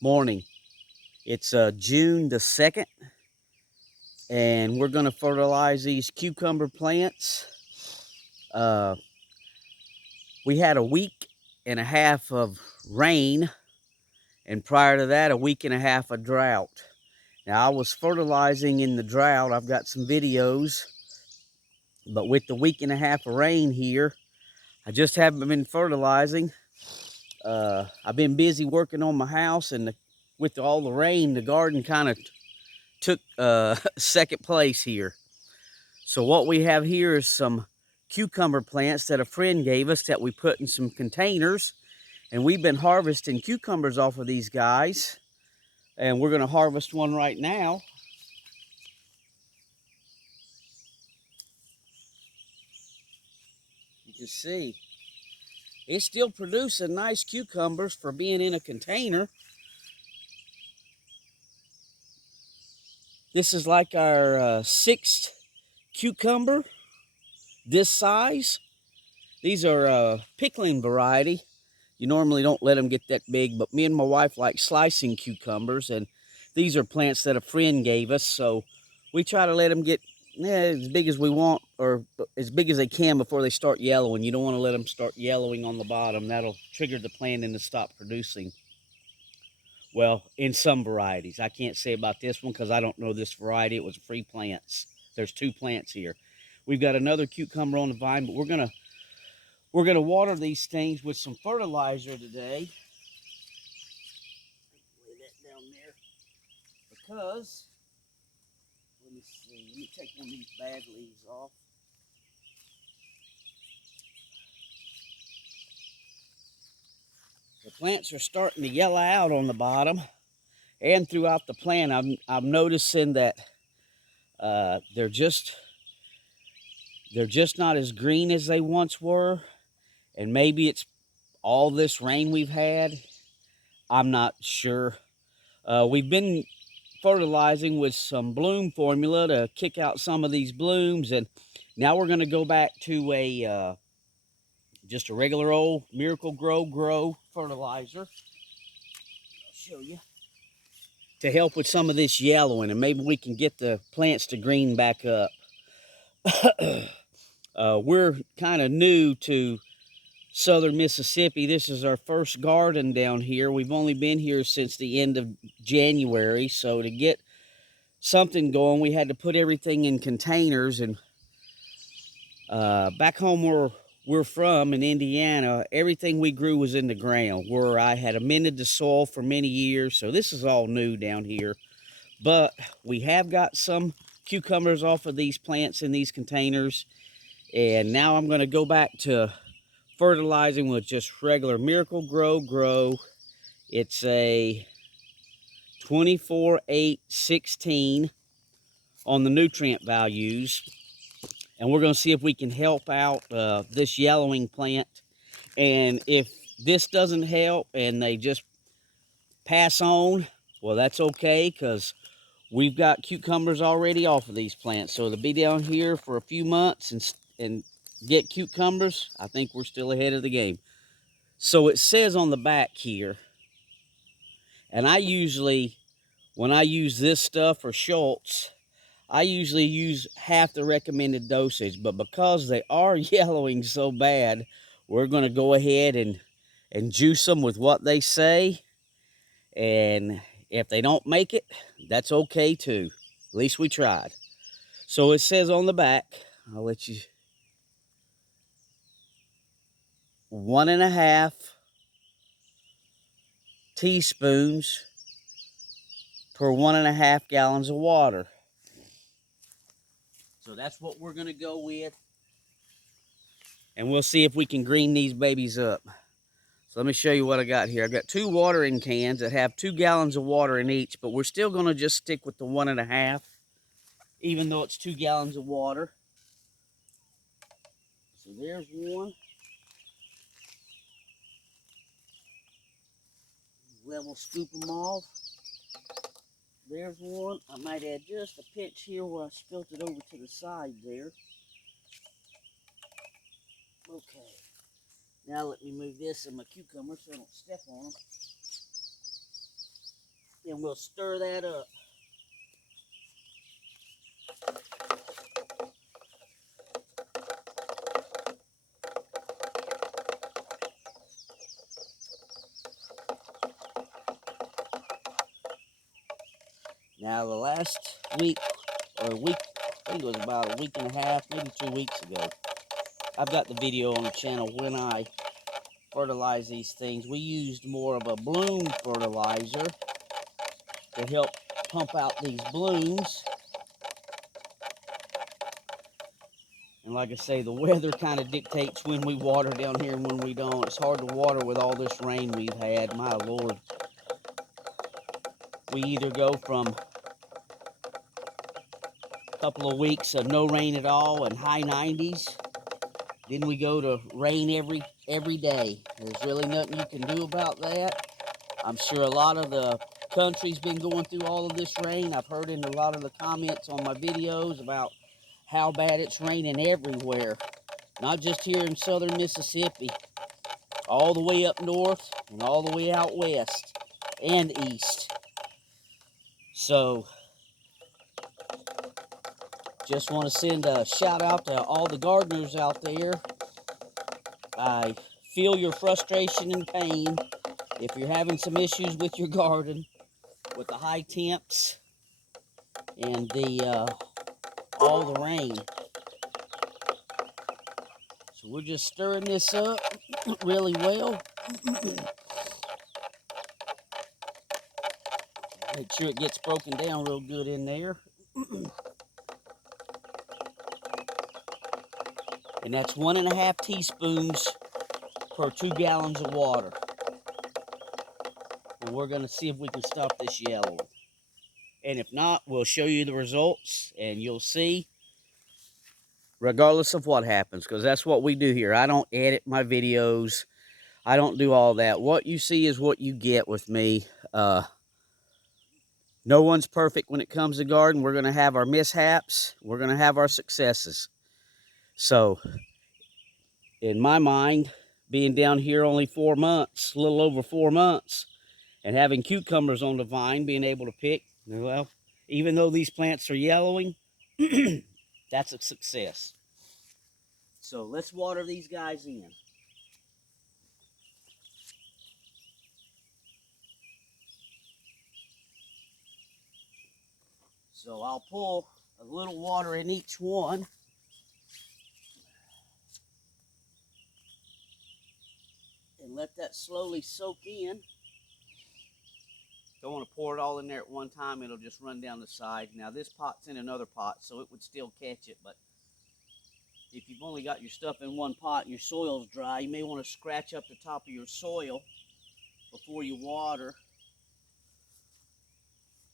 morning. It's June the 2nd, and we're going to fertilize these cucumber plants. Uh, we had a week and a half of rain, and prior to that, a week and a half of drought. Now, I was fertilizing in the drought. I've got some videos, but with the week and a half of rain here, I just haven't been fertilizing. I've been busy working on my house, and with all the rain, the garden kind of took second place here. So what we have here is some cucumber plants that a friend gave us that we put in some containers, and we've been harvesting cucumbers off of these guys, and we're going to harvest one right now. You can see it's still producing nice cucumbers for being in a container. This is like our sixth cucumber this size. These are pickling variety. You normally don't let them get that big, but me and my wife like slicing cucumbers, and these are plants that a friend gave us, so we try to let them get as big as we want, or as big as they can before they start yellowing. You don't want to let them start yellowing on the bottom. That'll trigger the plant to stop producing. Well, in some varieties. I can't say about this one because I don't know this variety. It was free plants. There's two plants here. We've got another cucumber on the vine, but we're gonna water these things with some fertilizer today. Lay that down there because let me see. Let me take one of these bad leaves off. The plants are starting to yellow out on the bottom and throughout the plant. I'm noticing that they're just not as green as they once were, and maybe it's all this rain we've had. I'm not sure. We've been fertilizing with some bloom formula to kick out some of these blooms, and now we're going to go back to a just a regular old Miracle Grow fertilizer. I'll show you to help with some of this yellowing, and maybe we can get the plants to green back up. We're kind of new to southern Mississippi. This is our first garden down here. We've only been here since the end of January, so to get something going, we had to put everything in containers. And back home where we're from in Indiana, everything we grew was in the ground, where I had amended the soil for many years. So this is all new down here, but we have got some cucumbers off of these plants in these containers, and now I'm going to go back to fertilizing with just regular Miracle Grow. It's a 24-8-16 on the nutrient values, and we're going to see if we can help out this yellowing plant. And if this doesn't help and they just pass on, well, that's okay, because we've got cucumbers already off of these plants. So to be down here for a few months and get cucumbers, I think we're still ahead of the game. So it says on the back here, and I usually, when I use this stuff for Schultz, I usually use half the recommended dosage, but because they are yellowing so bad, we're going to go ahead and juice them with what they say. And if they don't make it, that's okay too. At least we tried. So it says on the back, I'll let you, 1.5 teaspoons per 1.5 gallons of water. So that's what we're going to go with. And we'll see if we can green these babies up. So let me show you what I got here. I've got 2 watering cans that have 2 gallons of water in each, but we're still going to just stick with the 1.5, even though it's 2 gallons of water. So there's one. Level scoop them off. There's one. I might add just a pinch here where I spilt it over to the side there. Okay. Now let me move this in my cucumber so I don't step on them. and we'll stir that up. Now the last week, or a week, I think it was about a week and a half, maybe 2 weeks ago, I've got the video on the channel when I fertilize these things. We used more of a bloom fertilizer to help pump out these blooms. And like I say, the weather kind of dictates when we water down here and when we don't. It's hard to water with all this rain we've had, my Lord. We either go from a couple of weeks of no rain at all and high 90s. Then we go to rain every day. There's really nothing you can do about that. I'm sure a lot of the country's been going through all of this rain. I've heard in a lot of the comments on my videos about how bad it's raining everywhere. Not just here in southern Mississippi. All the way up north and all the way out west and east. So, just want to send a shout out to all the gardeners out there. I feel your frustration and pain if you're having some issues with your garden, with the high temps and all the rain. So we're just stirring this up really well. Make sure it gets broken down real good in there. And that's 1.5 teaspoons per 2 gallons of water. And we're going to see if we can stop this yellowing. And if not, we'll show you the results and you'll see, regardless of what happens, because that's what we do here. I don't edit my videos. I don't do all that. What you see is what you get with me. No one's perfect when it comes to garden. We're going to have our mishaps. We're going to have our successes. So, in my mind, being down here only 4 months, a little over 4 months, and having cucumbers on the vine, being able to pick, well, even though these plants are yellowing, that's a success. So let's water these guys in. So I'll pull a little water in each one. And let that slowly soak in. Don't want to pour it all in there at one time. It'll just run down the side. Now this pot's in another pot, so it would still catch it. But if you've only got your stuff in one pot and your soil's dry, you may want to scratch up the top of your soil before you water.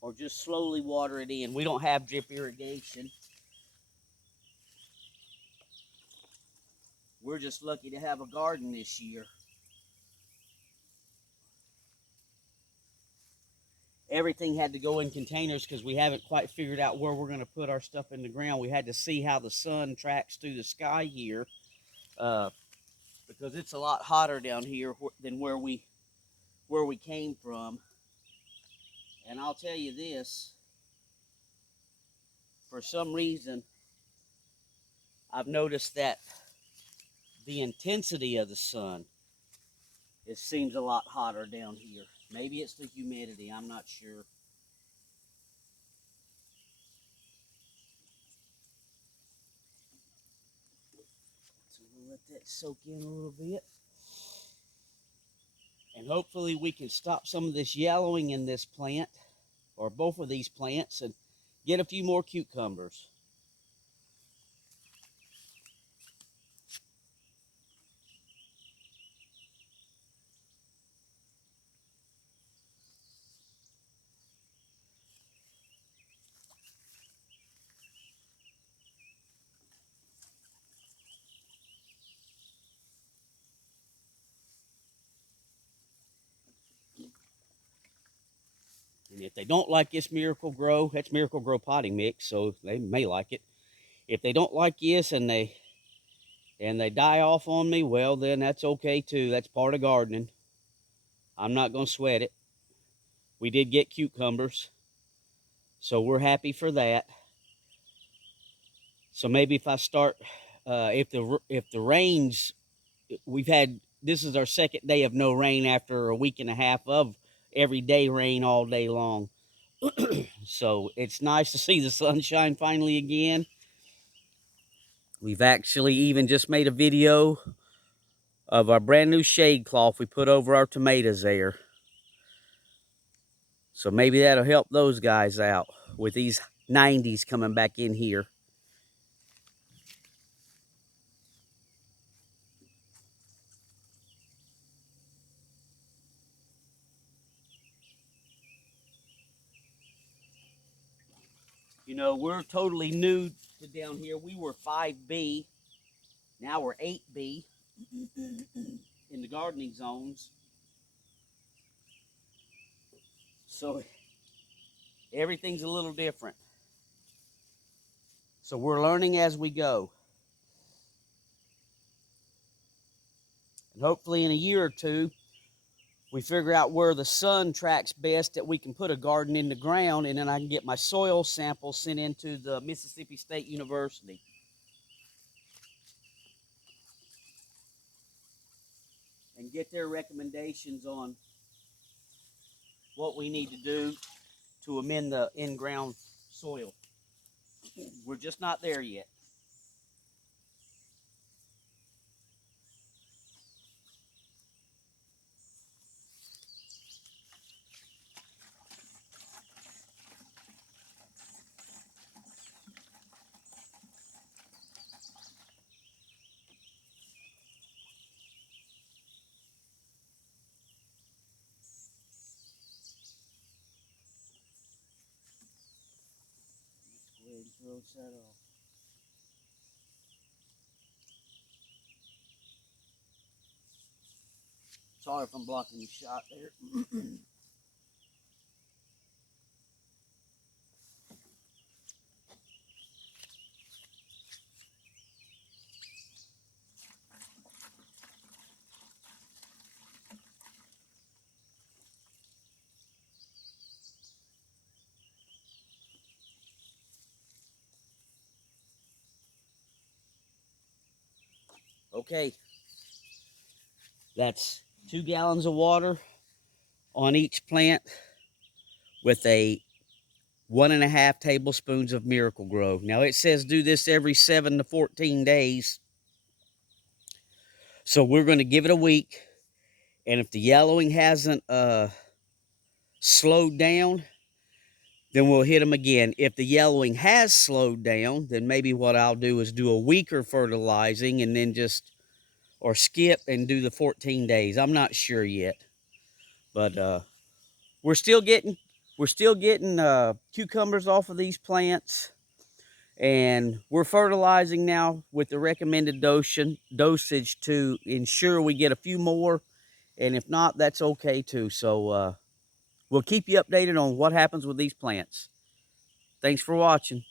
Or just slowly water it in. We don't have drip irrigation. We're just lucky to have a garden this year. Everything had to go in containers because we haven't quite figured out where we're going to put our stuff in the ground. We had to see how the sun tracks through the sky here, because it's a lot hotter down here than where we came from. And I'll tell you this, for some reason, I've noticed that the intensity of the sun, it seems a lot hotter down here. Maybe it's the humidity, I'm not sure. So we'll let that soak in a little bit. And hopefully we can stop some of this yellowing in this plant, or both of these plants, and get a few more cucumbers. And if they don't like this Miracle Grow, that's Miracle Grow potting mix, so they may like it. If they don't like this and they die off on me, well, then that's okay too. That's part of gardening. I'm not going to sweat it. We did get cucumbers, so we're happy for that. So maybe if I start, if the rains, we've had, this is our second day of no rain after a week and a half of everyday rain all day long. So it's nice to see the sunshine finally again. We've actually even just made a video of our brand new shade cloth we put over our tomatoes there. So maybe that'll help those guys out with these 90s coming back in here. You know, we're totally new to down here. We were 5B. Now we're 8B in the gardening zones. So everything's a little different. So we're learning as we go. And hopefully in a year or two, we figure out where the sun tracks best that we can put a garden in the ground, and then I can get my soil samples sent into the Mississippi State University. And get their recommendations on what we need to do to amend the in-ground soil. We're just not there yet. Let's go ahead and throw that off. Sorry if I'm blocking the shot there. Okay, that's 2 gallons of water on each plant with a 1.5 tablespoons of Miracle-Gro. Now it says do this every 7 to 14 days. So we're going to give it a week. And if the yellowing hasn't slowed down, then we'll hit them again. If the yellowing has slowed down, then maybe what I'll do is do a weaker fertilizing and then just, or skip and do the 14 days. I'm not sure yet. But we're still getting cucumbers off of these plants, and we're fertilizing now with the recommended dosage to ensure we get a few more, and if not, that's okay too. So we'll keep you updated on what happens with these plants. Thanks for watching.